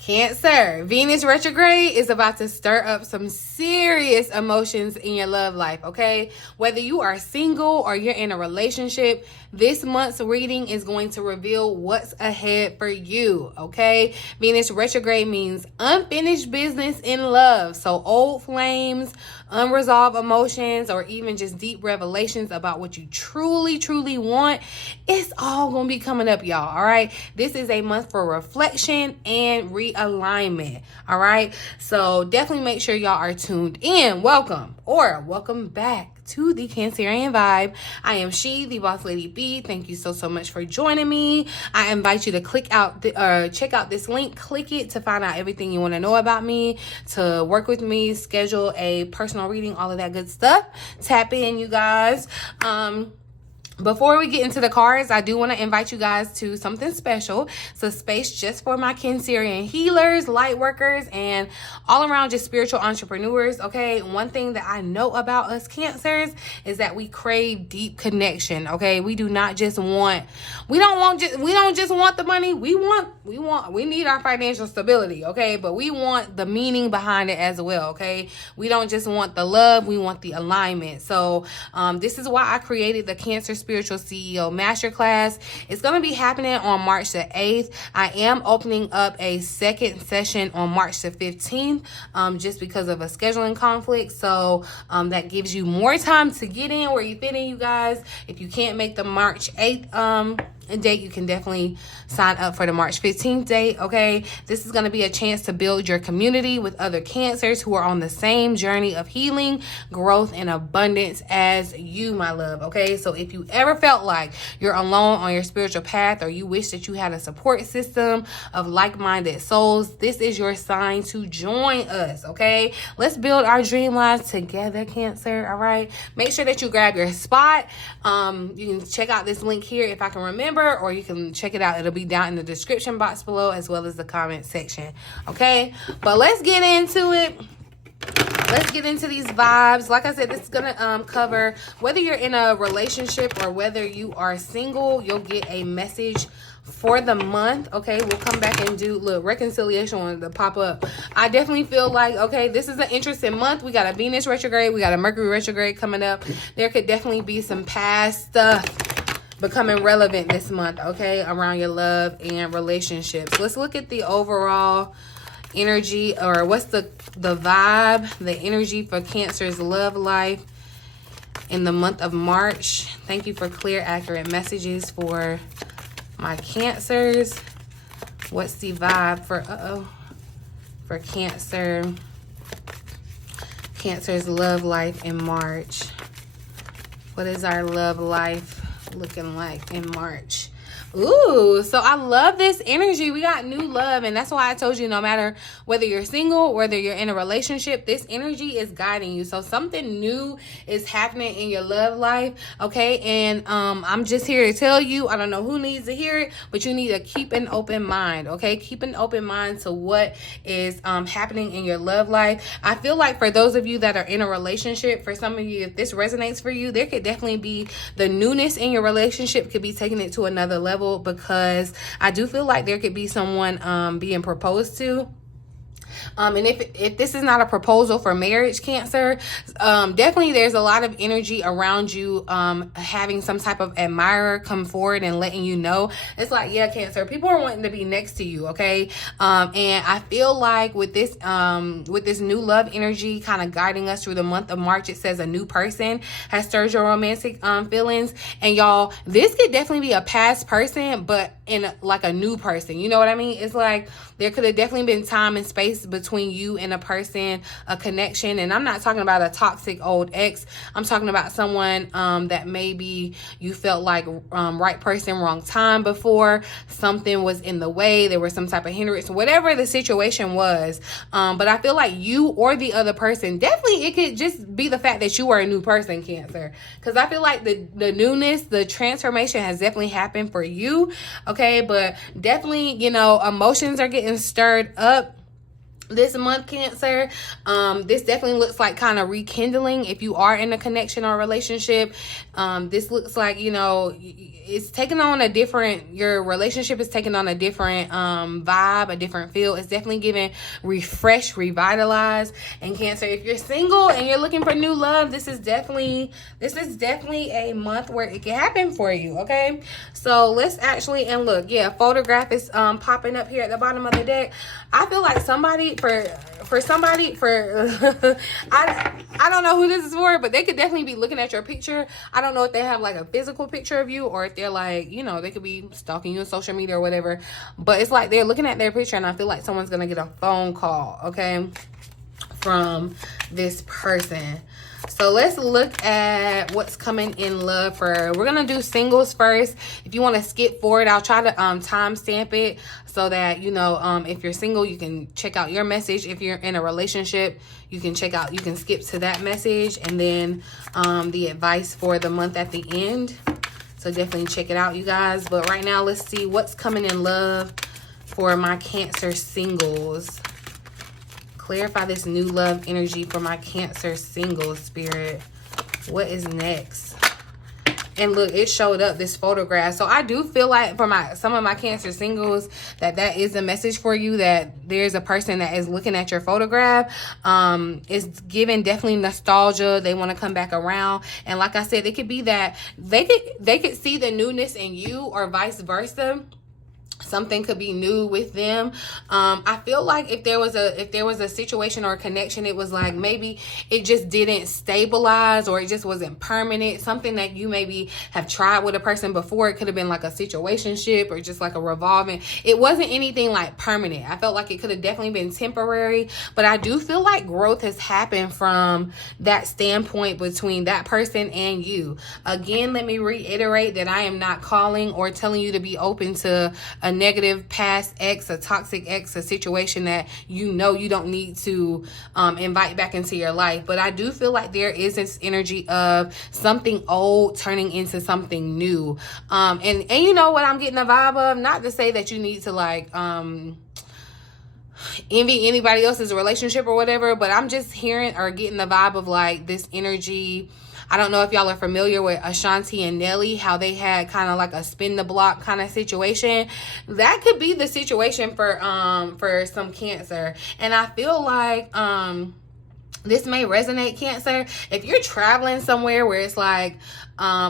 Cancer, Venus retrograde is about to stir up some serious emotions in your love life, okay? Whether you are single or you're in a relationship, this month's reading is going to reveal what's ahead for you, okay? Venus retrograde means unfinished business in love. So old flames, unresolved emotions, or even just deep revelations about what you truly want, it's all going to be coming up, y'all, all right? This is a month for reflection and realignment, all right? So definitely make sure y'all are tuned in. Welcome back to the Cancerian vibe. I am she, the boss lady B. Thank you so much for joining me. I invite you to check out this link, click it to find out everything you want to know about me, to work with me, schedule a personal reading, all of that good stuff. Tap in, you guys. Before we get into the cards, I do want to invite you guys to something special. It's a space just for my Cancerian healers, light workers, and all around just spiritual entrepreneurs, okay? One thing that I know about us Cancers is that we crave deep connection, okay? We don't just want the money. We need our financial stability, okay? But we want the meaning behind it as well, okay? We don't just want the love, we want the alignment. So this is why I created the Cancer Spiritual CEO Masterclass. It's going to be happening on March the 8th. I am opening up a second session on March the 15th just because of a scheduling conflict. So that gives you more time to get in where you fit in, you guys. If you can't make the March 8th date, you can definitely sign up for the March 15th date, okay? This is going to be a chance to build your community with other Cancers who are on the same journey of healing, growth, and abundance as you, my love, okay? So if you ever felt like you're alone on your spiritual path, or you wish that you had a support system of like-minded souls, this is your sign to join us, okay? Let's build our dream lives together, Cancer, all right? Make sure that you grab your spot. You can check out this link here if I can remember, or you can check it out. It'll be down in the description box below as well as the comment section, okay? But let's get into it. Let's get into these vibes. Like I said, this is gonna cover whether you're in a relationship or whether you are single. You'll get a message for the month, okay? We'll come back and do reconciliation on the pop up. I definitely feel like, okay, this is an interesting month. We got a Venus retrograde, we got a Mercury retrograde coming up. There could definitely be some past stuff becoming relevant this month, okay, around your love and relationships. Let's look at the overall energy, or what's the vibe, the energy for Cancer's love life in the month of March. Thank you for clear, accurate messages for my Cancers. What's the vibe for Cancer's love life in March? What is our love life looking like in March? Ooh, so I love this energy. We got new love, and that's why I told you, no matter whether you're single, whether you're in a relationship, this energy is guiding you. So something new is happening in your love life, okay? And I'm just here to tell you, I don't know who needs to hear it, but you need to keep an open mind, okay? Keep an open mind to what is happening in your love life. I feel like for those of you that are in a relationship, for some of you, if this resonates for you, there could definitely be the newness in your relationship could be taking it to another level, because I do feel like there could be someone being proposed to. And if this is not a proposal for marriage, Cancer, definitely there's a lot of energy around you having some type of admirer come forward and letting you know. It's like, yeah, Cancer, people are wanting to be next to you, okay? And I feel like with this new love energy kind of guiding us through the month of March, it says a new person has stirred your romantic feelings. And y'all, this could definitely be a past person, but in like a new person. You know what I mean? It's like there could have definitely been time and space between you and a person, a connection. And I'm not talking about a toxic old ex. I'm talking about someone that maybe you felt like right person, wrong time before. Something was in the way. There was some type of hindrance, whatever the situation was. But I feel like you or the other person, definitely it could just be the fact that you are a new person, Cancer. Because I feel like the newness, the transformation has definitely happened for you, okay? But definitely, you know, emotions are getting stirred up. this month, Cancer. This definitely looks like kind of rekindling if you are in a connection or relationship. This looks like, you know, it's taking on a different, your relationship is taking on a different vibe, a different feel. It's definitely giving refresh, revitalize. And Cancer, if you're single and you're looking for new love, this is definitely a month where it can happen for you. Okay, so let's actually, and look, yeah, photograph is popping up here at the bottom of the deck. I feel like somebody, for somebody, I don't know who this is for, but they could definitely be looking at your picture. I don't know if they have like a physical picture of you, or if they're like, you know, they could be stalking you on social media or whatever, but it's like they're looking at their picture, and I feel like someone's gonna get a phone call, okay, from this person. So let's look at what's coming in love for, we're going to do singles first. If you want to skip forward, I'll try to time stamp it so that, you know, if you're single, you can check out your message. If you're in a relationship, you can skip to that message, and then the advice for the month at the end. So definitely check it out, you guys. But right now, let's see what's coming in love for my Cancer singles. Clarify this new love energy for my Cancer single, Spirit. What is next? And look, it showed up, this photograph. So I do feel like for some of my Cancer singles that is a message for you, that there's a person that is looking at your photograph. It's giving definitely nostalgia. They want to come back around. And like I said, it could be that they could see the newness in you, or vice versa. Something could be new with them. I feel like if there was a situation or a connection, it was like maybe it just didn't stabilize, or it just wasn't permanent. Something that you maybe have tried with a person before. It could have been like a situationship, or just like a revolving. It wasn't anything like permanent. I felt like it could have definitely been temporary, but I do feel like growth has happened from that standpoint between that person and you. Again, let me reiterate that I am not calling or telling you to be open to a negative past ex, a toxic ex, a situation that you know you don't need to invite back into your life. But I do feel like there is this energy of something old turning into something new. And you know what I'm getting the vibe of? Not to say that you need to like envy anybody else's relationship or whatever, but I'm just hearing or getting the vibe of like this energy. I don't know if y'all are familiar with Ashanti and Nelly, how they had kind of like a spin the block kind of situation. That could be the situation for some Cancer. And I feel like this may resonate, Cancer. If you're traveling somewhere where it's like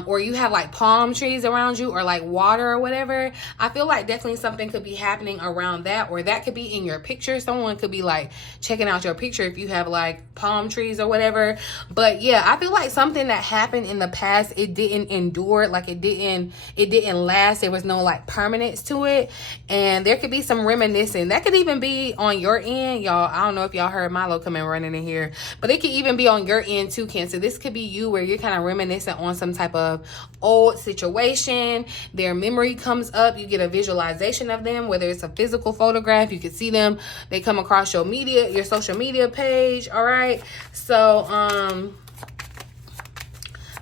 or you have like palm trees around you, or like water or whatever, I feel like definitely something could be happening around that, or that could be in your picture. Someone could be like checking out your picture if you have like palm trees or whatever. But yeah, I feel like something that happened in the past, it didn't endure, like it didn't last. There was no like permanence to it, and there could be some reminiscing. That could even be on your end, y'all. I don't know if y'all heard Milo coming running in here, but it could even be on your end too, Cancer. This could be you, where you're kind of reminiscing on some type of old situation. Their memory comes up. You get a visualization of them, whether it's a physical photograph, you can see them. They come across your social media page. All right. So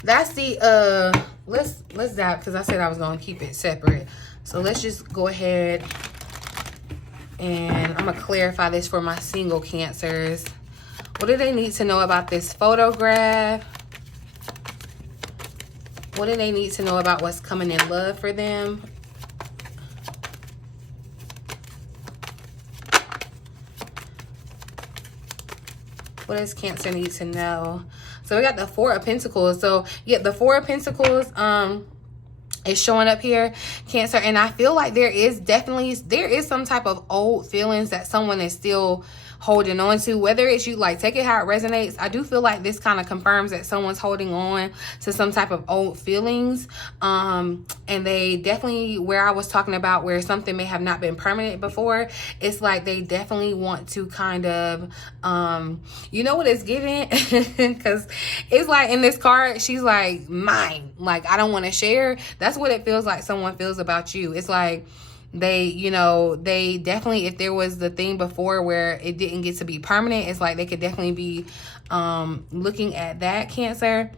that's the let's dive, because I said I was gonna keep it separate. So let's just go ahead and I'm gonna clarify this for my single Cancers. What do they need to know about this photograph? What do they need to know about what's coming in love for them? What does Cancer need to know? So we got the Four of Pentacles. So yeah, the Four of Pentacles is showing up here, Cancer. And I feel like there is some type of old feelings that someone is still holding on to, whether it's you, like, take it how it resonates. I do feel like this kind of confirms that someone's holding on to some type of old feelings, and they definitely, where I was talking about where something may have not been permanent before, it's like they definitely want to kind of you know what it's giving, because it's like in this card, she's like, mine, like I don't want to share. That's what it feels like someone feels about you. It's like they definitely, if there was the thing before where it didn't get to be permanent, it's like they could definitely be looking at that, Cancer.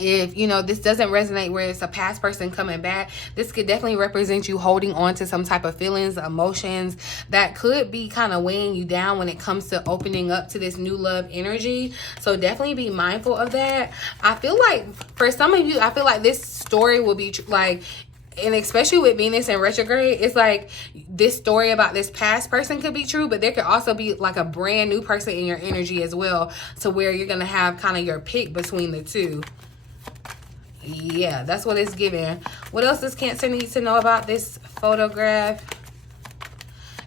If, you know, this doesn't resonate where it's a past person coming back, this could definitely represent you holding on to some type of feelings, emotions that could be kind of weighing you down when it comes to opening up to this new love energy. So definitely be mindful of that. I feel like for some of you, I feel like this story will be like, and especially with Venus in retrograde, it's like this story about this past person could be true, but there could also be like a brand new person in your energy as well, to where you're going to have kind of your pick between the two. Yeah, that's what it's giving. What else does Cancer need to know about this photograph?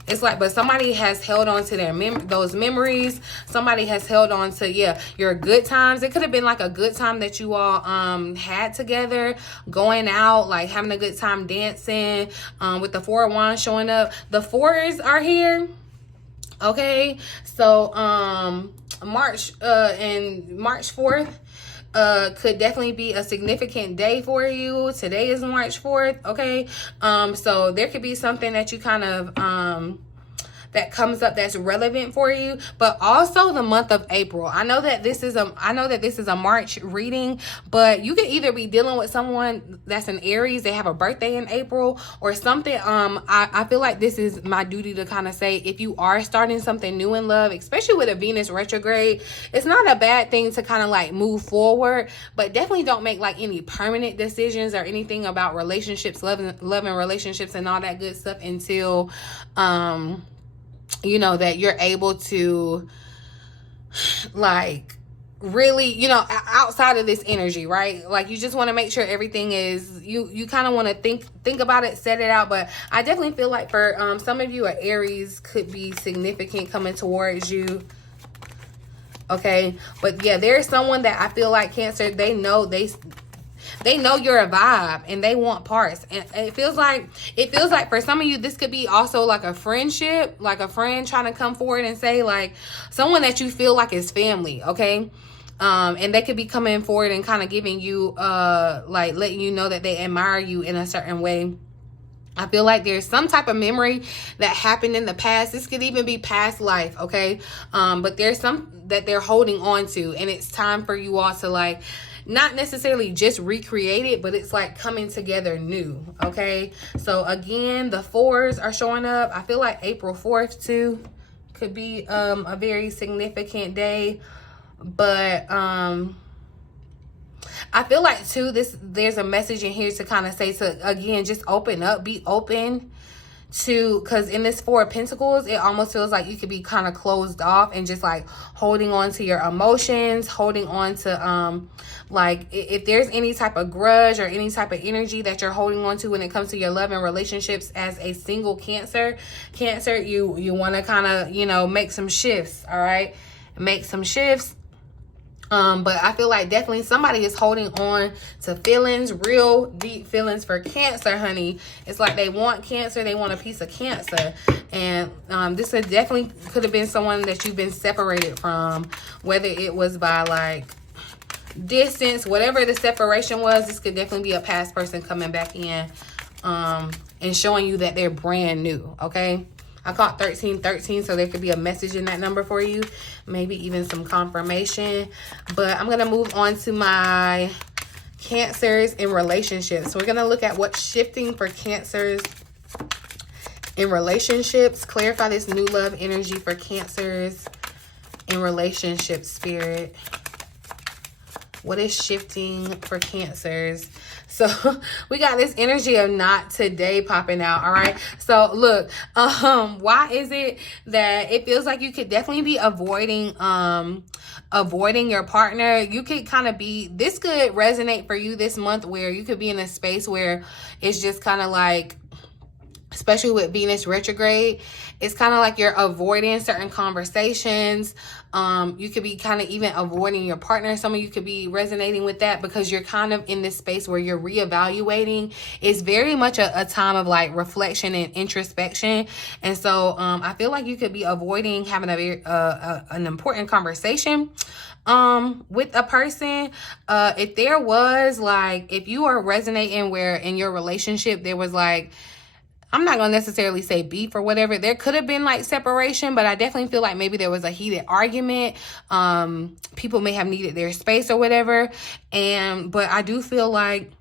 It's like, but somebody has held on to their those memories. Somebody has held on to, yeah, your good times. It could have been like a good time that you all had together, going out, like having a good time dancing, with the Four of Wands showing up. The fours are here. Okay, so March 4th could definitely be a significant day for you. Today is March 4th, okay? So there could be something that you kind of that comes up that's relevant for you, but also the month of April. I know that this is a March reading, but you could either be dealing with someone that's an Aries, they have a birthday in April or something. I feel like this is my duty to kind of say, if you are starting something new in love, especially with a Venus retrograde, it's not a bad thing to kind of like move forward, but definitely don't make like any permanent decisions or anything about relationships, loving relationships and all that good stuff until you know, that you're able to like really, you know, outside of this energy, right? Like you just want to make sure everything is, you kind of want to think about it, set it out. But I definitely feel like for some of you, an Aries could be significant coming towards you. Okay, but yeah, there's someone that I feel like Cancer, they know you're a vibe and they want parts. And it feels like for some of you, this could be also like a friendship, like a friend trying to come forward and say, like, someone that you feel like is family, okay? And they could be coming forward and kind of giving you, like letting you know that they admire you in a certain way. I feel like there's some type of memory that happened in the past. This could even be past life, okay? But there's some that they're holding on to, and it's time for you all to like, not necessarily just recreate it, but it's like coming together new, okay? So again, the fours are showing up. I feel like April 4th too could be a very significant day. But I feel like too, there's a message in here to kind of say to, again, just open up, be open to, because in this Four of Pentacles, it almost feels like you could be kind of closed off and just like holding on to your emotions, holding on to like if there's any type of grudge or any type of energy that you're holding on to when it comes to your love and relationships as a single Cancer, you want to kind of, you know, make some shifts, all right? Make some shifts. But I feel like definitely somebody is holding on to feelings, real deep feelings for Cancer, honey. It's like they want Cancer. They want a piece of Cancer. And this definitely could have been someone that you've been separated from, whether it was by like distance, whatever the separation was. This could definitely be a past person coming back in and showing you that they're brand new, okay? I caught 1313, so there could be a message in that number for you. Maybe even some confirmation. But I'm going to move on to my Cancers in relationships. So we're going to look at what's shifting for Cancers in relationships. Clarify this new love energy for Cancers in relationships, Spirit. What is shifting for Cancers? So we got this energy of not today popping out, all right? So look, why is it that it feels like you could definitely be avoiding your partner? You could kind of be, this could resonate for you this month where you could be in a space where it's just kind of like, especially with Venus retrograde, it's kind of like you're avoiding certain conversations. You could be kind of even avoiding your partner. Some of you could be resonating with that because you're kind of in this space where you're reevaluating. It's very much a time of like reflection and introspection. And so I feel like you could be avoiding having an important conversation with a person. If there was like, if you are resonating where in your relationship there was like, I'm not going to necessarily say beef or whatever. There could have been like separation, but I definitely feel like maybe there was a heated argument. People may have needed their space or whatever. But I do feel like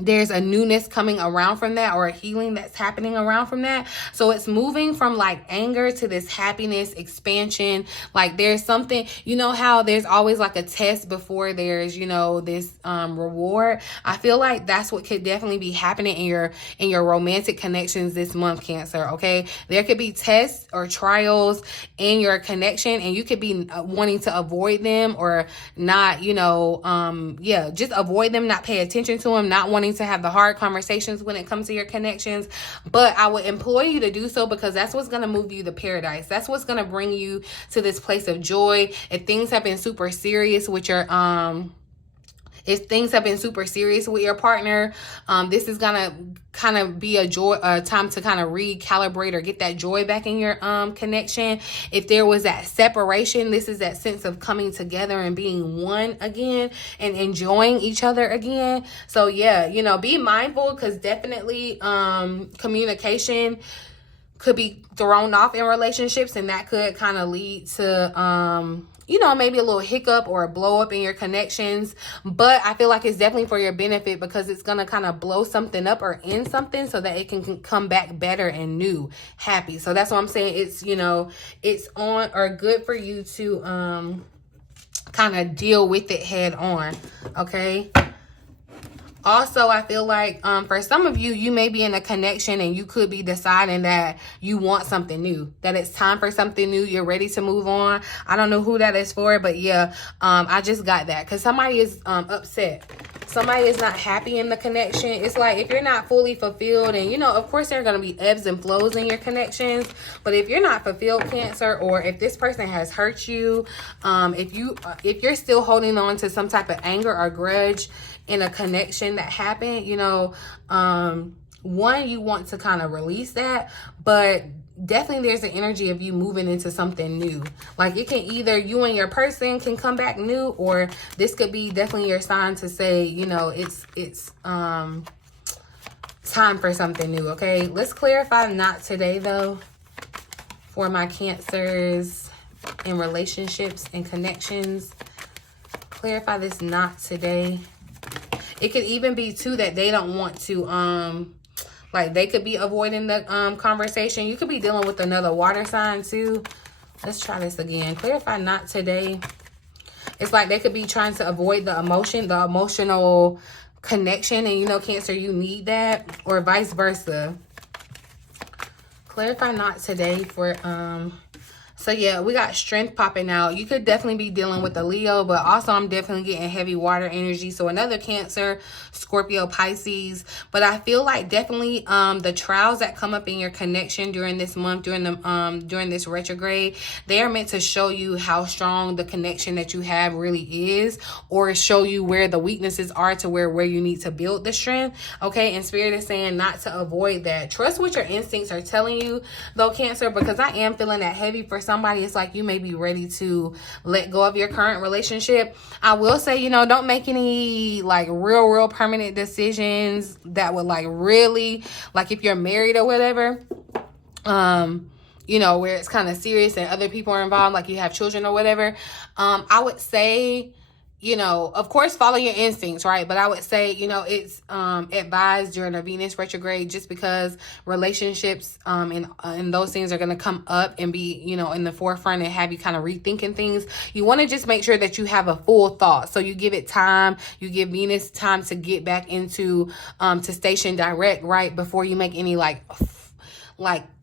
there's a newness coming around from that, or a healing that's happening around from that. So it's moving from like anger to this happiness, expansion. Like there's something, you know how there's always like a test before there's, you know, this reward. I feel like that's what could definitely be happening in your romantic connections this month, Cancer. Okay, there could be tests or trials in your connection, and you could be wanting to avoid them or not, you know, just avoid them, not pay attention to them, not wanting to have the hard conversations when it comes to your connections. But I would implore you to do so, because that's what's going to move you to paradise. That's what's going to bring you to this place of joy. If things have been super serious with your partner, this is gonna kind of be a time to kind of recalibrate or get that joy back in your connection. If there was that separation, this is that sense of coming together and being one again and enjoying each other again. So yeah, you know, be mindful, because definitely communication could be thrown off in relationships, and that could kind of lead to you know, maybe a little hiccup or a blow up in your connections. But I feel like it's definitely for your benefit, because it's going to kind of blow something up or end something so that it can come back better and new, happy. So that's what I'm saying. It's, you know, it's on or good for you to kind of deal with it head on. Okay. Also, I feel like for some of you, you may be in a connection and you could be deciding that you want something new, that it's time for something new. You're ready to move on. I don't know who that is for, but yeah, I just got that, because somebody is upset. Somebody is not happy in the connection. It's like if you're not fully fulfilled, and you know, of course, there are going to be ebbs and flows in your connections. But if you're not fulfilled, Cancer, or if this person has hurt you, if you're still holding on to some type of anger or grudge in a connection that happened, you know, one, you want to kind of release that, but definitely there's an energy of you moving into something new. Like it can either you and your person can come back new, or this could be definitely your sign to say, you know, it's time for something new. Okay, let's clarify not today though for my Cancers in relationships and connections. Clarify this not today. It could even be too that they don't want to like they could be avoiding the conversation. You could be dealing with another water sign too. Let's try this again. Clarify not today. It's like they could be trying to avoid the emotional connection, and you know, Cancer, you need that, or vice versa. Clarify not today for so yeah, we got strength popping out. You could definitely be dealing with a Leo, but also I'm definitely getting heavy water energy. So another Cancer, Scorpio, Pisces. But I feel like definitely the trials that come up in your connection during this month, during this retrograde, they are meant to show you how strong the connection that you have really is, or show you where the weaknesses are to where you need to build the strength. Okay, and Spirit is saying not to avoid that. Trust what your instincts are telling you though, Cancer, because I am feeling that heavy for somebody. It's like you may be ready to let go of your current relationship. I will say, you know, don't make any like real permanent decisions that would like really, like if you're married or whatever, you know, where it's kind of serious and other people are involved, like you have children or whatever. I would say, you know, of course, follow your instincts, right? But I would say, you know, it's advised during a Venus retrograde, just because relationships and those things are going to come up and be, you know, in the forefront and have you kind of rethinking things. You want to just make sure that you have a full thought. So you give it time. You give Venus time to get back into to station direct, right? Before you make any like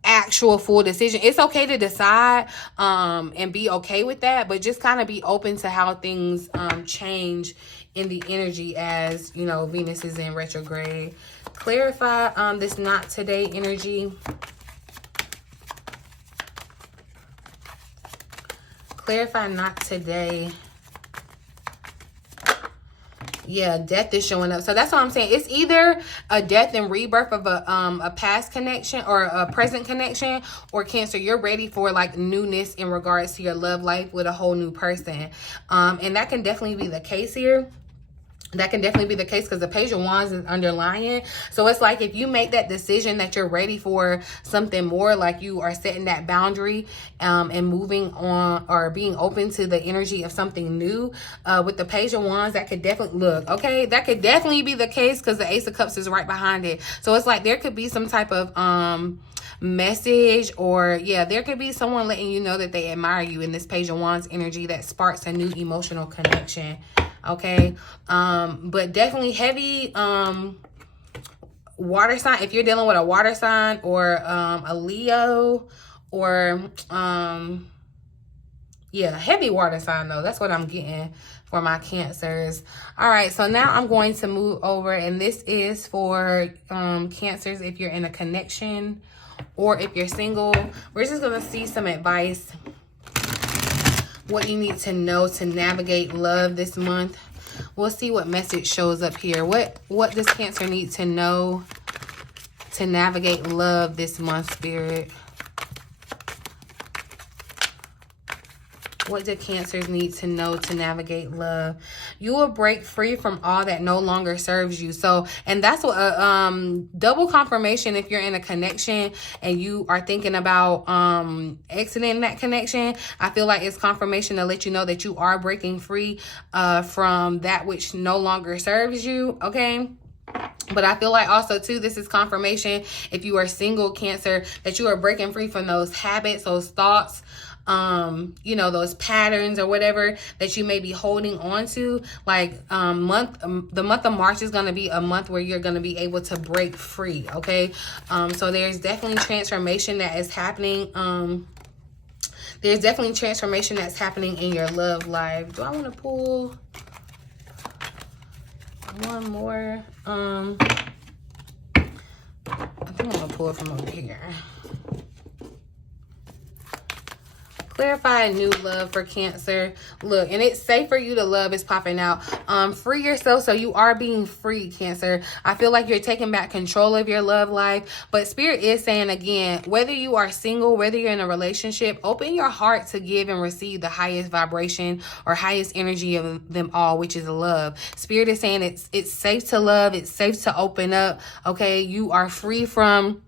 actual full decision. It's okay to decide and be okay with that, but just kind of be open to how things change in the energy as, you know, Venus is in retrograde. Clarify this not today energy. Clarify not today. Yeah, death is showing up. So that's what I'm saying. It's either a death and rebirth of a past connection or a present connection, or Cancer, you're ready for like newness in regards to your love life with a whole new person. And that can definitely be the case here. That can definitely be the case because the Page of Wands is underlying. So it's like if you make that decision that you're ready for something more, like you are setting that boundary and moving on or being open to the energy of something new with the Page of Wands, that could definitely look, okay, that could definitely be the case because the Ace of Cups is right behind it. So it's like there could be some type of message, or yeah, there could be someone letting you know that they admire you in this Page of Wands energy that sparks a new emotional connection. Okay, but definitely heavy water sign. If you're dealing with a water sign or a Leo, or yeah, heavy water sign though. That's what I'm getting for my Cancers. All right, so now I'm going to move over, and this is for Cancers if you're in a connection or if you're single. We're just gonna see some advice, what you need to know to navigate love this month. We'll see what message shows up here. What does Cancer need to know to navigate love this month, Spirit? What do Cancers need to know to navigate love? You will break free from all that no longer serves you. So, and that's what double confirmation if you're in a connection and you are thinking about exiting that connection. I feel like it's confirmation to let you know that you are breaking free from that which no longer serves you, okay? But I feel like also too, this is confirmation if you are single, Cancer, that you are breaking free from those habits, those thoughts, you know, those patterns or whatever that you may be holding on to. Like the month of March is going to be a month where you're going to be able to break free, okay? So there's definitely transformation that is happening. There's definitely transformation that's happening in your love life. Do I want to pull one more? I think I'm going to pull it from over here. Clarify new love for Cancer. Look, and it's safe for you to love is popping out. Free yourself. So you are being free, Cancer. I feel like you're taking back control of your love life. But Spirit is saying again, whether you are single, whether you're in a relationship, open your heart to give and receive the highest vibration or highest energy of them all, which is love. Spirit is saying it's safe to love. It's safe to open up. Okay, you are free from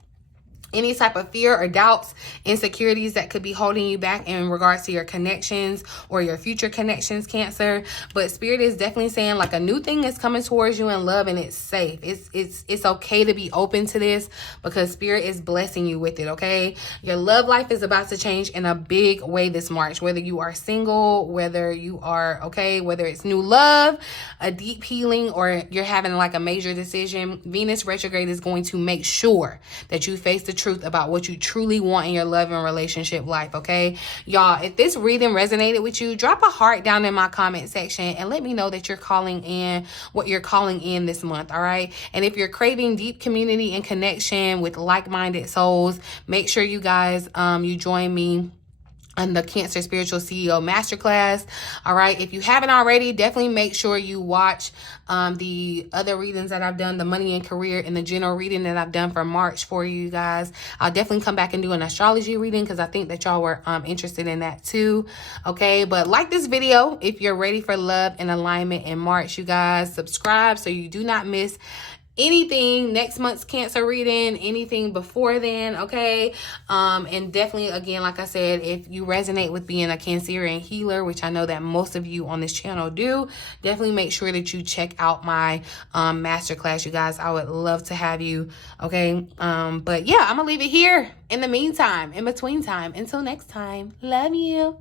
any type of fear or doubts, insecurities that could be holding you back in regards to your connections or your future connections, Cancer. But Spirit is definitely saying like a new thing is coming towards you in love, and it's safe. It's okay to be open to this because Spirit is blessing you with it, okay? Your love life is about to change in a big way this March, whether you are single, whether you are, okay, whether it's new love, a deep healing, or you're having like a major decision. Venus retrograde is going to make sure that you face the truth about what you truly want in your love and relationship life, okay? Y'all, if this reading resonated with you, drop a heart down in my comment section and let me know that you're calling in what you're calling in this month, all right? And if you're craving deep community and connection with like-minded souls, make sure you guys you join me on the Cancer Spiritual CEO Masterclass. All right. If you haven't already, definitely make sure you watch the other readings that I've done, the money and career and the general reading that I've done for March for you guys. I'll definitely come back and do an astrology reading because I think that y'all were interested in that too. Okay. But like this video if you're ready for love and alignment in March, you guys. Subscribe so you do not miss anything next month's Cancer reading, anything before then, okay? And definitely, again, like I said, if you resonate with being a Cancerian healer, which I know that most of you on this channel do, definitely make sure that you check out my masterclass, you guys. I would love to have you, okay? But yeah, I'm gonna leave it here. In the meantime, in between time, until next time, love you.